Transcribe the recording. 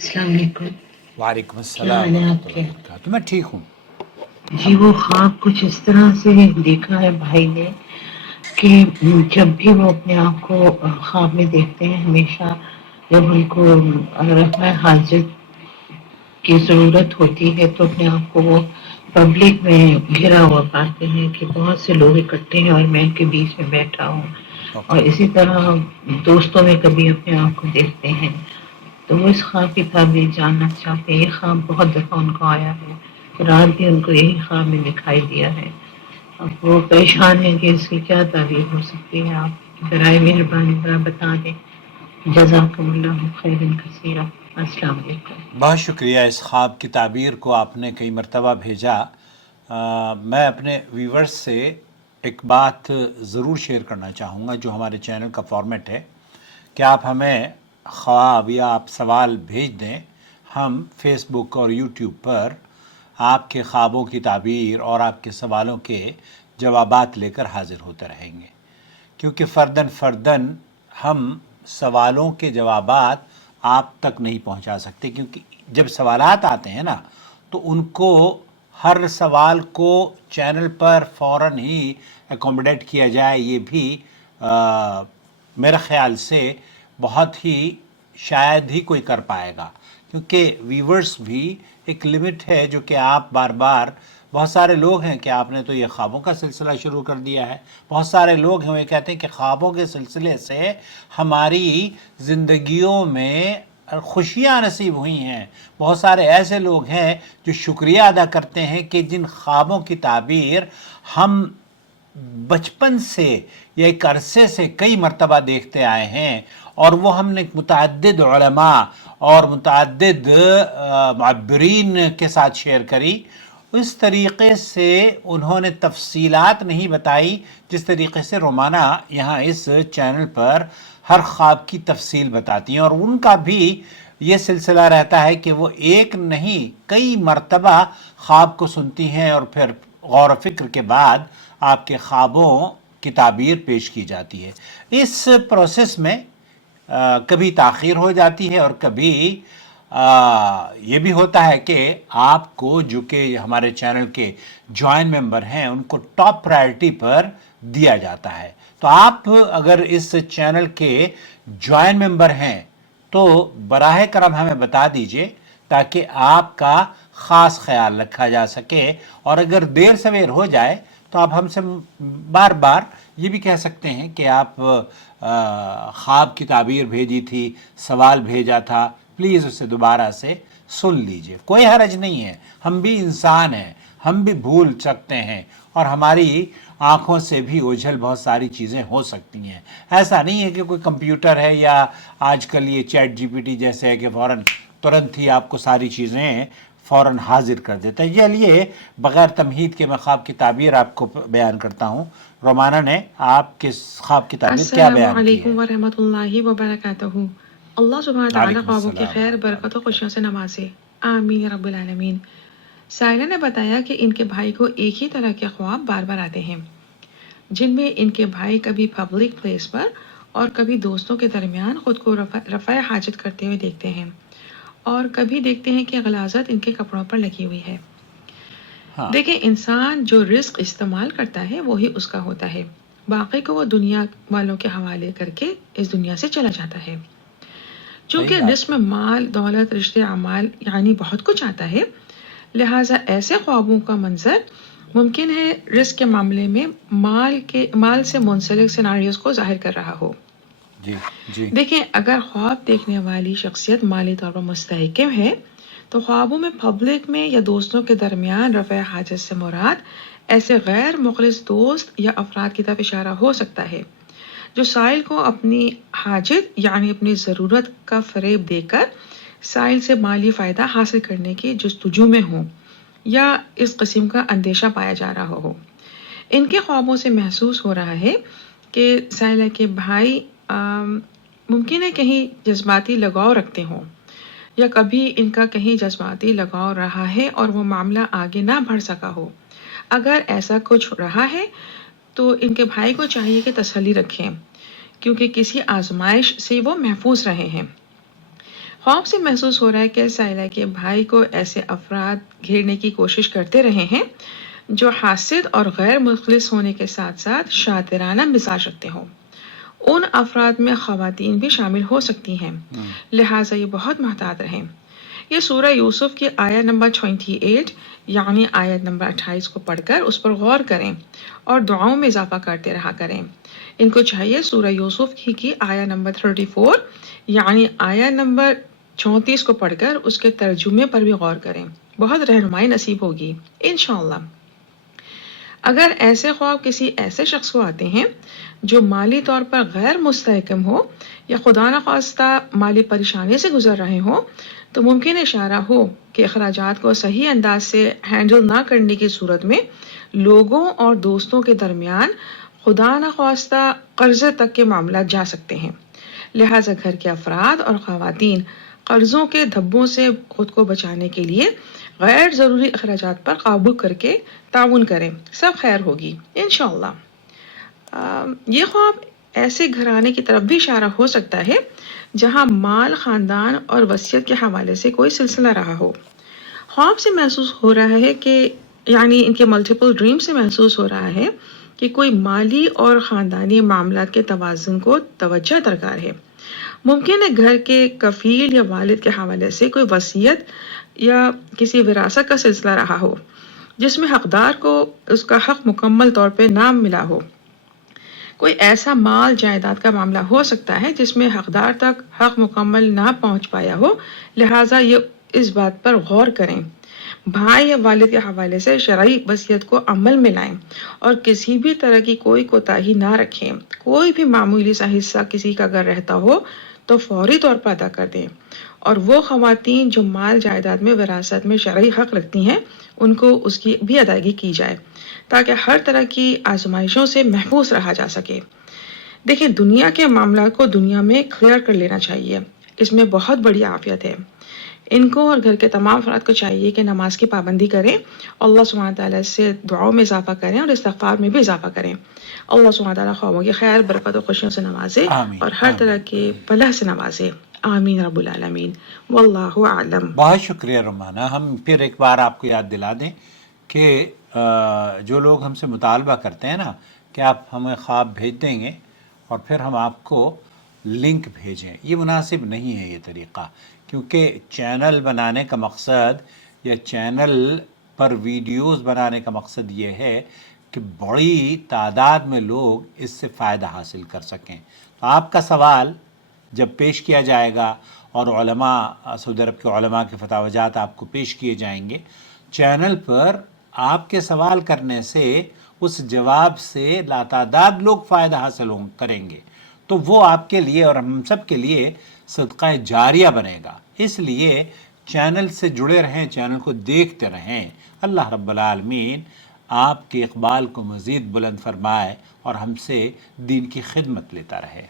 السلام علیکم. وعلیکم کیا السلام حال ہے ورحمۃ آپ اللہ کے؟ وبرکاتہ. میں ٹھیک ہوں. جی وہ خواب کچھ اس طرح سے دیکھا ہے بھائی نے کہ جب بھی وہ اپنے آپ کو خواب میں دیکھتے ہیں، ہمیشہ جب ان کو رفع حاجت کی ضرورت ہوتی ہے تو اپنے آپ کو وہ پبلک میں گھرا ہوا پاتے ہیں کہ بہت سے لوگ اکٹھے ہیں اور میں ان کے بیچ میں بیٹھا ہوں. اور اوکے. اسی طرح دوستوں میں کبھی اپنے آپ کو دیکھتے ہیں تو وہ اس خواب کی تعبیر جاننا چاہتے ہیں. یہ خواب بہت دفعہ ان کو آیا ہے، رات بھی ان کو یہی خواب میں دکھائی دیا ہے. اب وہ پریشان ہیں کہ اس کی کیا تعبیر ہو سکتی ہے. آپ برائے مہربانی ذرا بتا دیں. جزاکم اللہ خیرا کثیرا. السلام علیکم. بہت شکریہ. اس خواب کی تعبیر کو آپ نے کئی مرتبہ بھیجا. میں اپنے ویورز سے ایک بات ضرور شیئر کرنا چاہوں گا جو ہمارے چینل کا فارمیٹ ہے کہ آپ ہمیں خواب یا آپ سوال بھیج دیں. ہم فیس بک اور یوٹیوب پر آپ کے خوابوں کی تعبیر اور آپ کے سوالوں کے جوابات لے کر حاضر ہوتے رہیں گے، کیونکہ فرداً ہم سوالوں کے جوابات آپ تک نہیں پہنچا سکتے، کیونکہ جب سوالات آتے ہیں نا تو ان کو ہر سوال کو چینل پر فوراً ہی اکوموڈیٹ کیا جائے یہ بھی میرے خیال سے بہت ہی شاید ہی کوئی کر پائے گا، کیونکہ ویورز بھی ایک لمٹ ہے جو کہ آپ بار بار بہت سارے لوگ ہیں کہ آپ نے تو یہ خوابوں کا سلسلہ شروع کر دیا ہے. بہت سارے لوگ ہیں وہ کہتے ہیں کہ خوابوں کے سلسلے سے ہماری زندگیوں میں خوشیاں نصیب ہوئی ہیں. بہت سارے ایسے لوگ ہیں جو شکریہ ادا کرتے ہیں کہ جن خوابوں کی تعبیر ہم بچپن سے یا ایک عرصے سے کئی مرتبہ دیکھتے آئے ہیں، اور وہ ہم نے متعدد علماء اور متعدد معبرین کے ساتھ شیئر کری. اس طریقے سے انہوں نے تفصیلات نہیں بتائی جس طریقے سے رومانہ یہاں اس چینل پر ہر خواب کی تفصیل بتاتی ہیں، اور ان کا بھی یہ سلسلہ رہتا ہے کہ وہ ایک نہیں کئی مرتبہ خواب کو سنتی ہیں اور پھر غور و فکر کے بعد آپ کے خوابوں کی تعبیر پیش کی جاتی ہے. اس پروسیس میں کبھی تاخیر ہو جاتی ہے اور کبھی یہ بھی ہوتا ہے کہ آپ کو جو کہ ہمارے چینل کے جوائن ممبر ہیں ان کو ٹاپ پرائرٹی پر دیا جاتا ہے. تو آپ اگر اس چینل کے جوائن ممبر ہیں تو براہ کرم ہمیں بتا دیجئے تاکہ آپ کا خاص خیال رکھا جا سکے، اور اگر دیر سویر ہو جائے تو آپ ہم سے بار بار یہ بھی کہہ سکتے ہیں کہ آپ خواب کی تعبیر بھیجی تھی، سوال بھیجا تھا، پلیز اسے دوبارہ سے سن لیجئے. کوئی حرج نہیں ہے، ہم بھی انسان ہیں، ہم بھی بھول سکتے ہیں، اور ہماری آنکھوں سے بھی اوجھل بہت ساری چیزیں ہو سکتی ہیں. ایسا نہیں ہے کہ کوئی کمپیوٹر ہے یا آج کل یہ چیٹ جی پی ٹی جیسے ہے کہ فوراً ترنت ہی آپ کو ساری چیزیں فوراً حاضر کر دیتا ہے. چلیے بغیر تمہید کے میں خواب کی تعبیر آپ کو بیان کرتا ہوں. رومانہ نے آپ کے خواب کی تعبیر کیا السلام بیان کی ہے؟ علیکم ورحمۃ اللہ وبرکاتہ. اللہ سبحانہ تعالیٰ وعلیکم خوابوں کی السلام خیر ورحمۃ اللہ برکت و خوشیوں سے وبرکاتہ. نوازے. آمین یا رب العالمین. سائلہ نے بتایا کہ ان کے بھائی کو ایک ہی طرح کے خواب بار بار آتے ہیں، جن میں ان کے بھائی کبھی پبلک پلیس پر اور کبھی دوستوں کے درمیان خود کو رفع حاجت کرتے ہوئے دیکھتے ہیں، اور کبھی دیکھتے ہیں کہ غلاظت ان کے کپڑوں پر لگی ہوئی ہے. ہاں دیکھیں، انسان جو رزق استعمال کرتا ہے وہی اس کا ہوتا ہے، باقی کو وہ دنیا والوں کے حوالے کر کے اس دنیا سے چلا جاتا ہے. صحیح چونکہ بات رزق ہے. میں مال، دولت، رشتے، اعمال یعنی بہت کچھ آتا ہے، لہٰذا ایسے خوابوں کا منظر ممکن ہے رزق کے معاملے میں مال سے منسلک سیناریوز کو ظاہر کر رہا ہو. جی جی دیکھیں، اگر خواب دیکھنے والی شخصیت مالی طور پر مستحکم ہے تو خوابوں میں پبلک میں یا دوستوں کے درمیان رفع حاجت سے مراد ایسے غیر مخلص دوست یا افراد کی طرف اشارہ ہو سکتا ہے جو سائل کو اپنی حاجت یعنی اپنی ضرورت کا فریب دے کر سائل سے مالی فائدہ حاصل کرنے کی جستجو میں ہوں یا اس قسم کا اندیشہ پایا جا رہا ہو. ان کے خوابوں سے محسوس ہو رہا ہے کہ سائلہ کے بھائی ممکن ہے کہیں جذباتی لگاؤ رکھتے ہوں، یا کبھی ان کا کہیں جذباتی لگاؤ رہا ہے اور وہ معاملہ آگے نہ بڑھ سکا ہو. اگر ایسا کچھ رہا ہے تو ان کے بھائی کو چاہیے کہ تسلی رکھیں، کیونکہ کسی آزمائش سے وہ محفوظ رہے ہیں. خواب سے محسوس ہو رہا ہے کہ سائلہ کے بھائی کو ایسے افراد گھیرنے کی کوشش کرتے رہے ہیں جو حاسد اور غیر مخلص ہونے کے ساتھ ساتھ شاطرانہ مزاج رکھتے ہوں۔ ان افراد میں خواتین بھی شامل ہو سکتی ہیں، لہٰذا یہ بہت محتاط رہیں۔ یہ سورہ یوسف کی آیت نمبر 28 یعنی آیت نمبر 28 کو پڑھ کر اس پر غور کریں اور دعاؤں میں اضافہ کرتے رہا کریں۔ ان کو چاہیے سورہ یوسف کی آیت نمبر 34 یعنی آیت نمبر 34 کو پڑھ کر اس کے ترجمے پر بھی غور کریں، بہت رہنمائی نصیب ہوگی انشاءاللہ۔ اگر ایسے خواب کسی ایسے شخص کو آتے ہیں جو مالی طور پر غیر مستحکم ہو یا خدا نخواستہ مالی پریشانی سے گزر رہے ہوں تو ممکن اشارہ ہو کہ اخراجات کو صحیح انداز سے ہینڈل نہ کرنے کی صورت میں لوگوں اور دوستوں کے درمیان خدا نخواستہ قرضے تک کے معاملات جا سکتے ہیں، لہٰذا گھر کے افراد اور خواتین قرضوں کے دھبوں سے خود کو بچانے کے لیے غیر ضروری اخراجات پر قابو کر کے تعاون کریں، سب خیر ہوگی انشاءاللہ۔ یہ خواب ایسے گھرانے کی طرف بھی اشارہ ہو سکتا ہے جہاں مال، خاندان اور وصیت کے حوالے سے کوئی سلسلہ رہا ہو۔ خواب سے محسوس ہو رہا ہے کہ یعنی ان کے ملٹیپل ڈریم سے محسوس ہو رہا ہے کہ کوئی مالی اور خاندانی معاملات کے توازن کو توجہ درکار ہے۔ ممکن ہے گھر کے کفیل یا والد کے حوالے سے کوئی وصیت یا کسی وراثت کا سلسلہ رہا ہو جس میں حقدار کو اس کا حق مکمل طور پہ نہ ملا ہو۔ کوئی ایسا مال جائیداد کا معاملہ ہو سکتا ہے جس میں حقدار تک حق مکمل نہ پہنچ پایا ہو، لہٰذا یہ اس بات پر غور کریں، بھائی یا والد کے حوالے سے شرعی وصیت کو عمل میں لائیں اور کسی بھی طرح کی کوئی کوتاہی نہ رکھیں۔ کوئی بھی معمولی سا حصہ کسی کا اگر رہتا ہو تو فوری طور پر ادا کر دیں، اور وہ خواتین جو مال جائیداد میں وراثت میں شرعی حق رکھتی ہیں ان کو اس کی بھی ادائیگی کی جائے تاکہ ہر طرح کی آزمائشوں سے محفوظ رہا جا سکے۔ دیکھیں، دنیا کے معاملات کو دنیا میں کلیئر کر لینا چاہیے، اس میں بہت بڑی عافیت ہے۔ ان کو اور گھر کے تمام افراد کو چاہیے کہ نماز کی پابندی کریں، اللہ سبحانہ تعالیٰ سے دعاؤں میں اضافہ کریں اور استغفار میں بھی اضافہ کریں۔ اللہ سبحانہ تعالیٰ خوابوں کی خیر، برکت و خوشیوں سے نوازے آمین، اور ہر طرح آمین۔ کے فلاح سے نوازے، آمین رب العالمین، واللہ اعلم۔ بہت شکریہ رومانہ۔ ہم پھر ایک بار آپ کو یاد دلا دیں کہ جو لوگ ہم سے مطالبہ کرتے ہیں نا کہ آپ ہمیں خواب بھیج دیں گے اور پھر ہم آپ کو لنک بھیجیں، یہ مناسب نہیں ہے یہ طریقہ، کیونکہ چینل بنانے کا مقصد یا چینل پر ویڈیوز بنانے کا مقصد یہ ہے کہ بڑی تعداد میں لوگ اس سے فائدہ حاصل کر سکیں۔ تو آپ کا سوال جب پیش کیا جائے گا اور علماء، سعودی عرب کے علماء کے فتاویٰ آپ کو پیش کیے جائیں گے چینل پر، آپ کے سوال کرنے سے اس جواب سے لاتعداد لوگ فائدہ حاصل کریں گے، تو وہ آپ کے لیے اور ہم سب کے لیے صدقہ جاریہ بنے گا۔ اس لیے چینل سے جڑے رہیں، چینل کو دیکھتے رہیں۔ اللہ رب العالمین آپ کے اقبال کو مزید بلند فرمائے اور ہم سے دین کی خدمت لیتا رہے۔